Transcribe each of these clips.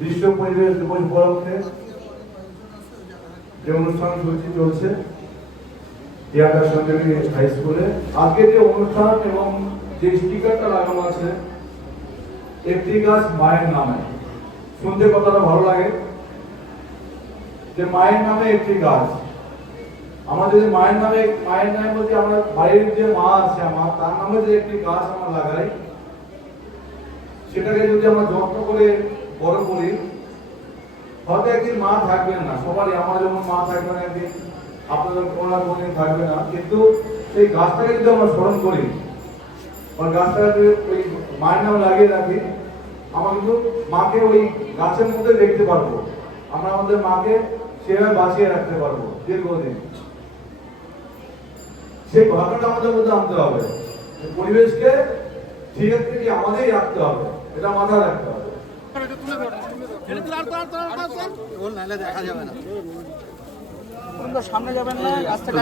বিশ্ব পরিবেশ দিবস উপলক্ষে যে অনুষ্ঠান সূচি চলছে টিয়াটা সঞ্জীবনী হাই স্কুলে, আজকে যে অনুষ্ঠান এবং যে স্টিকারটা লাগানো আছে একটি গাছ মায়ের নামে, শুনতে কতটা ভালো লাগে যে মায়ের নামে একটি গাছ। আমরা যদি মায়ের নামে বলতে আমরা বাড়ির যে মা আছে আমার, তার নামে যে একটি গাছ আমরা লাগাই, সেটাকে যদি আমরা যত্ন করে বড় করি, হয়তো একদিন মা থাকবেন না, সবারই আমার যেমন মা থাকবে না একদিন, আপনাদের কোনো না কোনোদিন থাকবে না, কিন্তু সেই গাছটাকে যদি আমরা স্মরণ করি বা গাছটাকে ওই মায়ের নামে লাগিয়ে রাখি, আমরা কিন্তু মাকে ওই গাছের মধ্যে দেখতে পারবো, আমরা আমাদের মাকে সেভাবে বাঁচিয়ে রাখতে পারবো দীর্ঘদিন। সেই ভাবনাটা আমাদের মধ্যে আনতে হবে, পরিবেশকে ঠিক থেকে আমাদেরই রাখতে হবে, এটা মাথায় রাখতে হবে।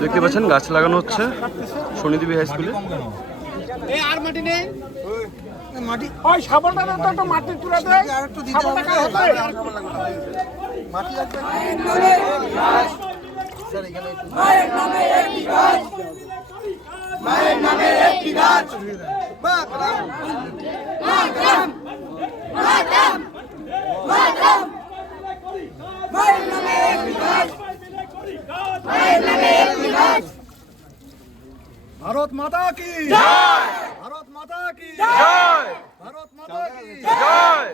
দেখতে পাচ্ছেন গাছ লাগানো হচ্ছে শনিদেবী হাই স্কুলে। আর মাটি নেই, মাটি ওই শাবলটা না তো, মাটি তুলে দেয়, শাবলটা কার হতে মাটি লাগবে। মায়ের নামে একটি গাছ, মায়ের নামে একটি গাছ, মাতরম মাতরম মাতরম মাতরম, মায়ের নামে একটি গাছ, মায়ের নামে একটি গাছ। ভারত মাতা কি জয়, ভারত মাতা কি জয়, ভারত মাতা কি জয়।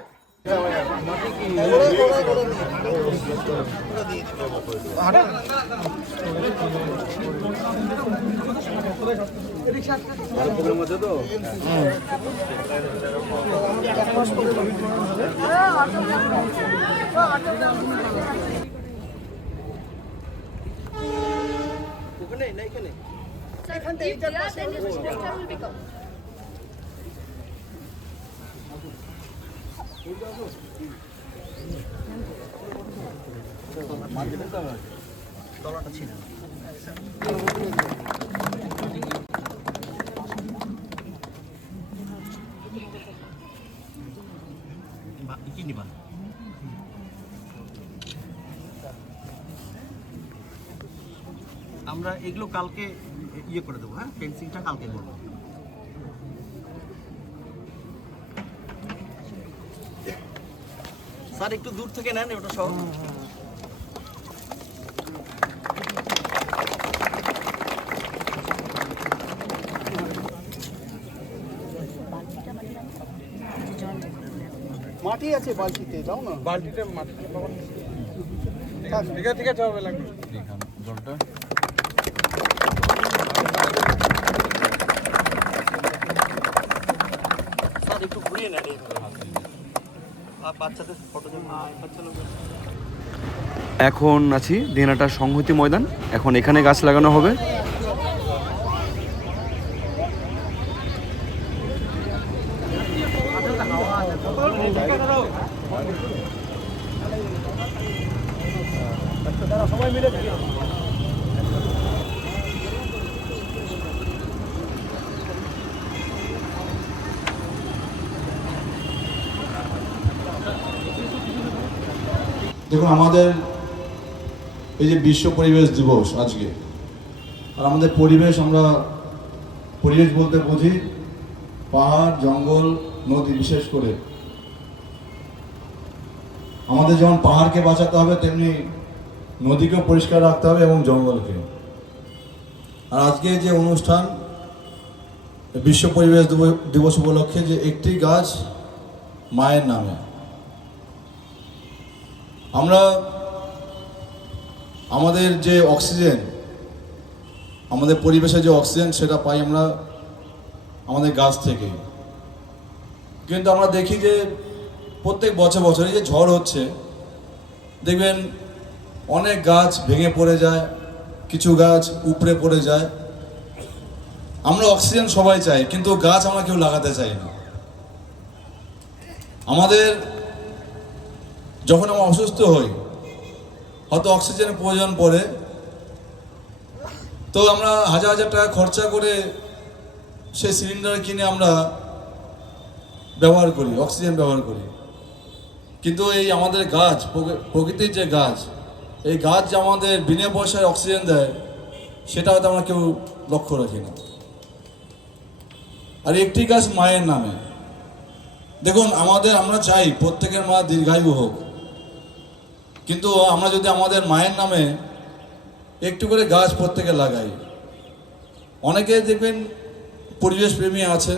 আমরা এগুলো কালকে ইয়ে করে দেবো, হ্যাঁ, ফেন্সিংটা কালকে করবো। স্যার একটু দূর থেকে নেন ওটা সহ। মাটি আছে বালতিতে, দাও না বালতিতে মাটি। ঠিক আছে হবে লাগবে জলটা। স্যার একটু ঘুরিয়ে নেন বাচ্চাদের ফটো। এখন আছি দিনাটা সংহতি ময়দান, এখন এখানে গাছ লাগানো হবে। দেখুন, আমাদের এই যে বিশ্ব পরিবেশ দিবস আজকে, আর আমাদের পরিবেশ, আমরা পরিবেশ বলতে বুঝি পাহাড়, জঙ্গল, নদী। বিশেষ করে আমাদের যেমন পাহাড়কে বাঁচাতে হবে, তেমনি নদীকেও পরিষ্কার রাখতে হবে এবং জঙ্গলকে। আর আজকে যে অনুষ্ঠান বিশ্ব পরিবেশ দিবস উপলক্ষে, যে একটি গাছ মায়ের নামে, আমরা আমাদের যে অক্সিজেন, আমাদের পরিবেশে যে অক্সিজেন, সেটা পাই আমরা আমাদের গাছ থেকে। কিন্তু আমরা দেখি যে প্রত্যেক বছর এই যে ঝড় হচ্ছে, দেখবেন অনেক গাছ ভেঙে পড়ে যায়, কিছু গাছ উপড়ে পড়ে যায়। আমরা অক্সিজেন সবাই চাই, কিন্তু গাছ আমরা কেউ লাগাতে চাই না। আমাদের যখন আমরা অসুস্থ হই, হয়তো অক্সিজেনের প্রয়োজন পড়ে, তো আমরা হাজার হাজার টাকা খরচা করে সেই সিলিন্ডার কিনে আমরা ব্যবহার করি, অক্সিজেন ব্যবহার করি। কিন্তু এই আমাদের গাছ, প্রকৃতির যে গাছ, এই গাছ যে আমাদের বিনা পয়সায় অক্সিজেন দেয় সেটা হয়তো আমরা কেউ লক্ষ্য রাখি না। আর একটি গাছ মায়ের নামে। দেখুন, আমরা চাই প্রত্যেকের মা দীর্ঘায়ু হোক, কিন্তু আমরা যদি আমাদের মায়ের নামে একটু করে গাছ প্রত্যেকে লাগাই। অনেকে দেখবেন পরিবেশ প্রেমী আছে,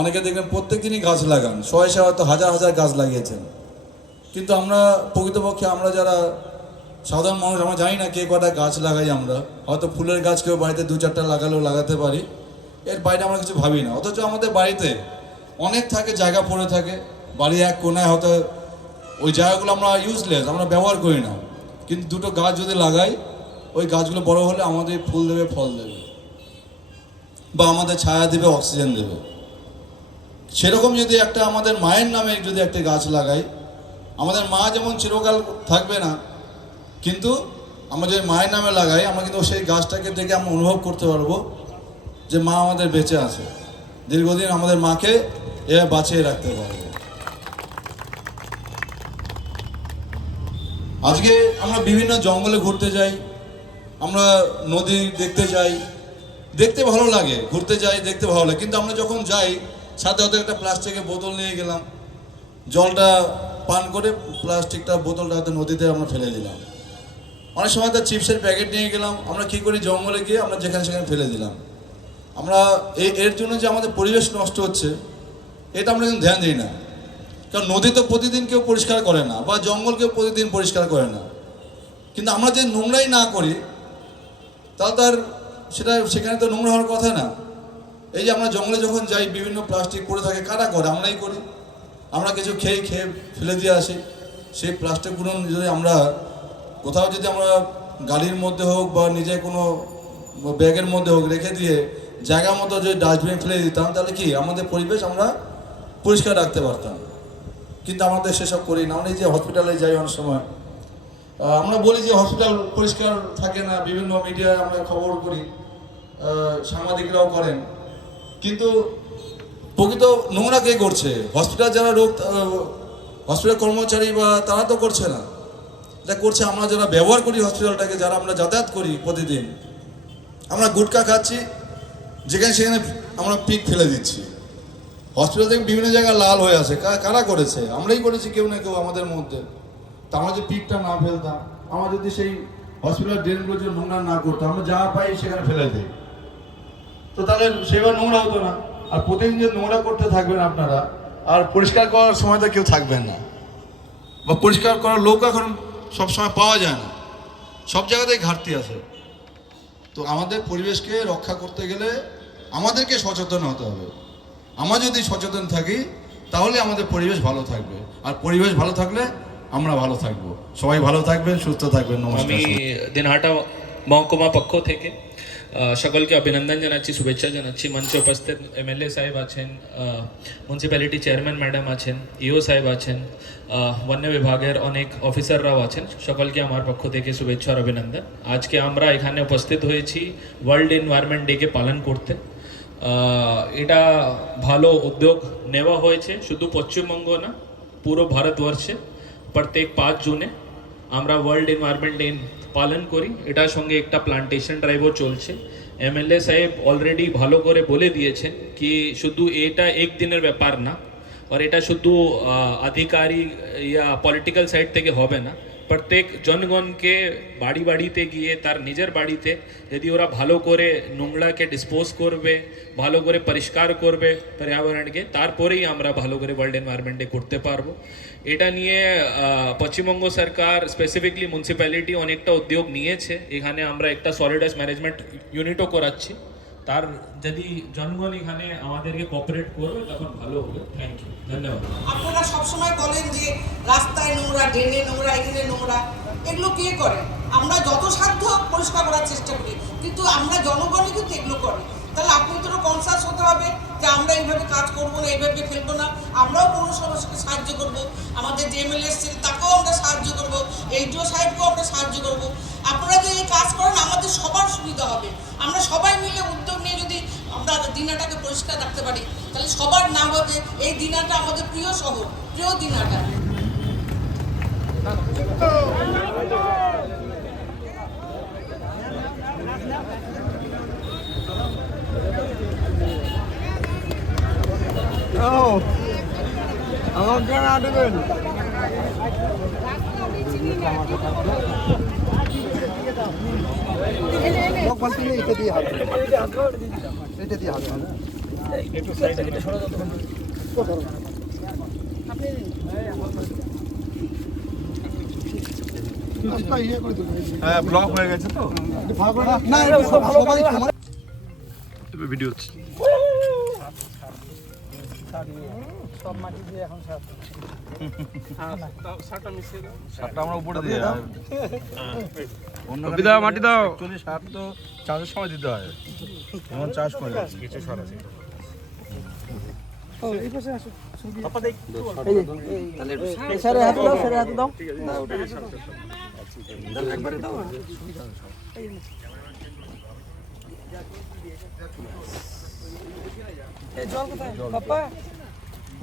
অনেকে দেখবেন প্রত্যেক দিনই গাছ লাগান, শয়ে হয়তো হাজার হাজার গাছ লাগিয়েছেন। কিন্তু আমরা প্রকৃতপক্ষে আমরা যারা সাধারণ মানুষ, আমরা জানি না কে কটা গাছ লাগাই। আমরা হয়তো ফুলের গাছ কেউ বাড়িতে 2-4টা লাগালেও লাগাতে পারি, এর বাইরে আমরা কিছু ভাবি না। অথচ আমাদের বাড়িতে অনেক জায়গা পড়ে থাকে, বাড়ির এক কোনায় হয়তো ওই জায়গাগুলো আমরা ইউজলেস, আমরা ব্যবহার করি না। কিন্তু দুটো গাছ যদি লাগাই, ওই গাছগুলো বড় হলে আমাদের ফুল দেবে, ফল দেবে, বা আমাদের ছায়া দেবে, অক্সিজেন দেবে। সেরকম যদি একটা আমাদের মায়ের নামে যদি একটা গাছ লাগাই, আমাদের মা যেমন চিরকাল থাকবে না, কিন্তু আমরা যদি মায়ের নামে লাগাই, আমরা কিন্তু সেই গাছটাকে দেখে আমরা অনুভব করতে পারবো যে মা আমাদের বেঁচে আছে, দীর্ঘদিন আমাদের মাকে এভাবে বাঁচিয়ে রাখতে পারবো। আজকে আমরা বিভিন্ন জঙ্গলে ঘুরতে যাই, আমরা নদী দেখতে যাই, দেখতে ভালো লাগে, ঘুরতে যাই, দেখতে ভালো লাগে। কিন্তু আমরা যখন যাই, সাথে হয়তো একটা প্লাস্টিকের বোতল নিয়ে গেলাম, জলটা পান করে প্লাস্টিকটা বোতলটা হয়তো নদীতে আমরা ফেলে দিলাম। অনেক সময় তো চিপসের প্যাকেট নিয়ে গেলাম, আমরা কী করি, জঙ্গলে গিয়ে আমরা যেখানে সেখানে ফেলে দিলাম। আমরা এর জন্য যে আমাদের পরিবেশ নষ্ট হচ্ছে, এটা আমরা কিন্তু ধ্যান দিই না। কারণ নদী তো প্রতিদিন কেউ পরিষ্কার করে না, বা জঙ্গল কেউ প্রতিদিন পরিষ্কার করে না। কিন্তু আমরা যে নোংরাই না করি, তাহলে তার সেখানে তো নোংরা হওয়ার কথা না। এই যে আমরা জঙ্গলে যখন যাই, বিভিন্ন প্লাস্টিক পড়ে থাকে, কারা করে? আমরাই করি। আমরা কিছু খেয়ে ফেলে দিয়ে আসি। সেই প্লাস্টিকগুলো যদি আমরা কোথাও যদি আমরা গাড়ির মধ্যে হোক বা নিজে কোনো ব্যাগের মধ্যে হোক রেখে দিয়ে জায়গা মতো যদি ডাস্টবিন ফেলে দিতাম, তাহলে কি আমাদের পরিবেশ আমরা পরিষ্কার রাখতে পারতাম। কিন্তু আমাদের সেসব করি না। আমরা এই যে হসপিটালে যাই, অনেক সময় আমরা বলি যে হসপিটাল পরিষ্কার থাকে না, বিভিন্ন মিডিয়ায় আমরা খবর করি, সাংবাদিকরাও করেন, কিন্তু প্রকৃত নোংরা কে করছে? হসপিটাল যারা হসপিটাল কর্মচারী বা তারা তো করছে না, এটা করছে আমরা যারা ব্যবহার করি হসপিটালটাকে, যারা আমরা যাতায়াত করি প্রতিদিন। আমরা গুটকা খাচ্ছি, যেখানে সেখানে আমরা পিক ফেলে দিচ্ছি। হসপিটাল থেকে বিভিন্ন জায়গায় লাল হয়ে আছে, কারা করেছে? আমরাই করেছি, কেউ না কেউ আমাদের মধ্যে। তা আমরা যে পিকটা না ফেলতাম, আমরা যদি সেই হসপিটাল ড্রেনগুলো যে নোংরা না করতাম, আমরা যা পাই সেখানে ফেলে দিই, তো তাহলে সেবার নোংরা হতো না। আর প্রতিদিন যে নোংরা করতে থাকবেন আপনারা, আর পরিষ্কার করার সময় তো কেউ থাকবেন না, বা পরিষ্কার করার লোক এখন সবসময় পাওয়া যায় না, সব জায়গাতেই ঘাটতি আছে। তো আমাদের পরিবেশকে রক্ষা করতে গেলে আমাদেরকে সচেতন হতে হবে। আমরা যদি সচেতন থাকি, তাহলে আমাদের পরিবেশ ভালো থাকবে, আর পরিবেশ ভালো থাকলে আমরা ভালো থাকবো। সবাই ভালো থাকবেন, সুস্থ থাকবেন। নমস্কার। আমি দিনহাটা মহকুমা পক্ষ থেকে সকলকে অভিনন্দন জানাচ্ছি, শুভেচ্ছা জানাচ্ছি। মঞ্চে উপস্থিত এমএলএ সাহেব আছেন, মিউনিসিপ্যালিটি চেয়ারম্যান ম্যাডাম আছেন, ইও সাহেব আছেন, বন্য বিভাগের অনেক অফিসাররাও আছেন। সকলকে আমার পক্ষ থেকে শুভেচ্ছা আর অভিনন্দন। আজকে আমরা এখানে উপস্থিত হয়েছি ওয়ার্ল্ড এনভায়রনমেন্ট ডেকে পালন করতে। এটা ভালো উদ্যোগ নেওয়া হয়েছে, শুধু পশ্চিমবঙ্গ না, পুরো ভারতবর্ষে প্রত্যেক 5 জুনে আমরা ওয়ার্ল্ড এনভায়রনমেন্ট ডে পালন করি। এটার সঙ্গে একটা প্লান্টেশন ড্রাইভও চলছে। এমএলএ সাহেব অলরেডি ভালো করে বলে দিয়েছেন কি শুধু এটা একদিনের ব্যাপার না, আর এটা শুধু আধিকারিক ইয়া পলিটিক্যাল সাইড থেকে হবে না। প্রত্যেক জনগণকে বাড়ি বাড়িতে গিয়ে তার নিজের বাড়িতে যদি ওরা ভালো করে নোংরাকে ডিসপোজ করবে, ভালো করে পরিষ্কার করবে পর্যাবরণকে, তারপরেই আমরা ভালো করে ওয়ার্ল্ড এনভায়রনমেন্ট ডে করতে পারবো। এটা নিয়ে পশ্চিমবঙ্গ সরকার স্পেসিফিকলি মিউনিসিপ্যালিটি অনেকটা উদ্যোগ নিয়েছে। এখানে আমরা একটা সলিড ওয়েস্ট ম্যানেজমেন্ট ইউনিটও করাচ্ছি। তার যদি জনগণ এখানে আমাদেরকে কোঅপারেট করবে তখন ভালো হবে। থ্যাংক ইউ, ধন্যবাদ। আপনারা সবসময় বলেন যে রাস্তায় নোংরা, ড্রেনে নোংরা, এখানে নোংরা, এগুলো কে করে? আমরা যত সাধ্য পরিষ্কার করার চেষ্টা করি, কিন্তু আমরা জনগণই কিন্তু এগুলো করে। তাহলে আপনি তো কনসাস হতে হবে যে আমরা এইভাবে কাজ করবো না, এইভাবে ফেলবো না। আমরাও কোনো সমস্যাকে সাহায্য করব, আমাদের যে এমএলএ এসেছে তাকেও আমরা সাহায্য করবো, এইচডিও সাহেবকেও আমরা সাহায্য করবো। আপনারা যে এই কাজ করেন আমাদের সবার সুবিধা হবে। আমরা সবাই মিলে উদ্যোগ নিয়ে যদি আমরা দিনাটাকে পরিষ্কার রাখতে পারি, তাহলে সবার নাম হবে এই দিনাটা আমাদের প্রিয় শহর, প্রিয় দিনাটা। দেবেন এটা দিয়ে হবে এটা দিয়ে হবে হ্যাঁ ব্লক হয়ে গেছে তো না সবাই আমার ভিডিও হচ্ছে। সারটা আমরা উপরে দিয়ে অন্য কপি দাও, মাটি দাও। অ্যাকচুয়ালি সার তো চাষের সময় দিতে হয় এমন চাষ করে কিছু সার আছে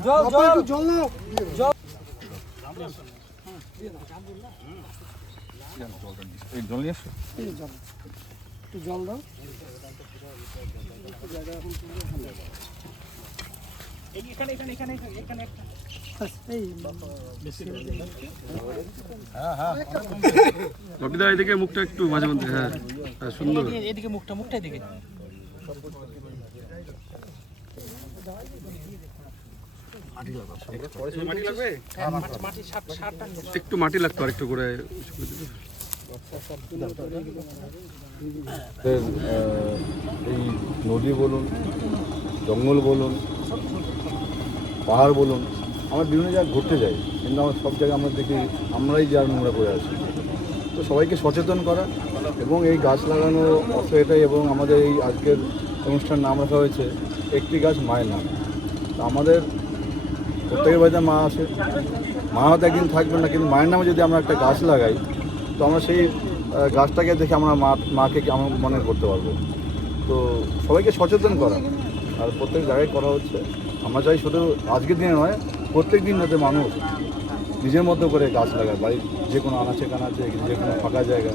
জল নাও এই জল নিয়ে আসো জল দাও কপি দাও, এদিকে মুখটা একটু মাঝে মধ্যে, হ্যাঁ হ্যাঁ, সুন্দর। এদিকে মুখটা এদিকে একটু মাটি লাগতো আর একটু করে। এই নদী বলুন, জঙ্গল বলুন, পাহাড় বলুন, আমরা বিভিন্ন জায়গায় ঘুরতে যাই, কিন্তু আমরা সব জায়গায় আমরা দেখি আমরাই যার নোংরা করে আছি। তো সবাইকে সচেতন করা এবং এই গাছ লাগানো অর্থ এটাই, এবং আমাদের এই আজকের অনুষ্ঠান নাম রাখা হয়েছে একটি গাছ মায়ের নাম। তো আমাদের প্রত্যেকের বাড়িতে মা আছে, মা হয়তো একদিন থাকবে না, কিন্তু মায়ের নামে যদি আমরা একটা গাছ লাগাই তো আমরা সেই গাছটাকে দেখে আমরা মাকে আমরা মনে করতে পারবো। তো সবাইকে সচেতন করা আর প্রত্যেক জায়গায় করা হচ্ছে। আমরা চাই শুধু আজকের দিনে নয়, প্রত্যেক দিন যাতে মানুষ নিজের মতো করে গাছ লাগায়, বাড়ির যে কোনো আনাচে কানাচে, যে কোনো ফাঁকা জায়গা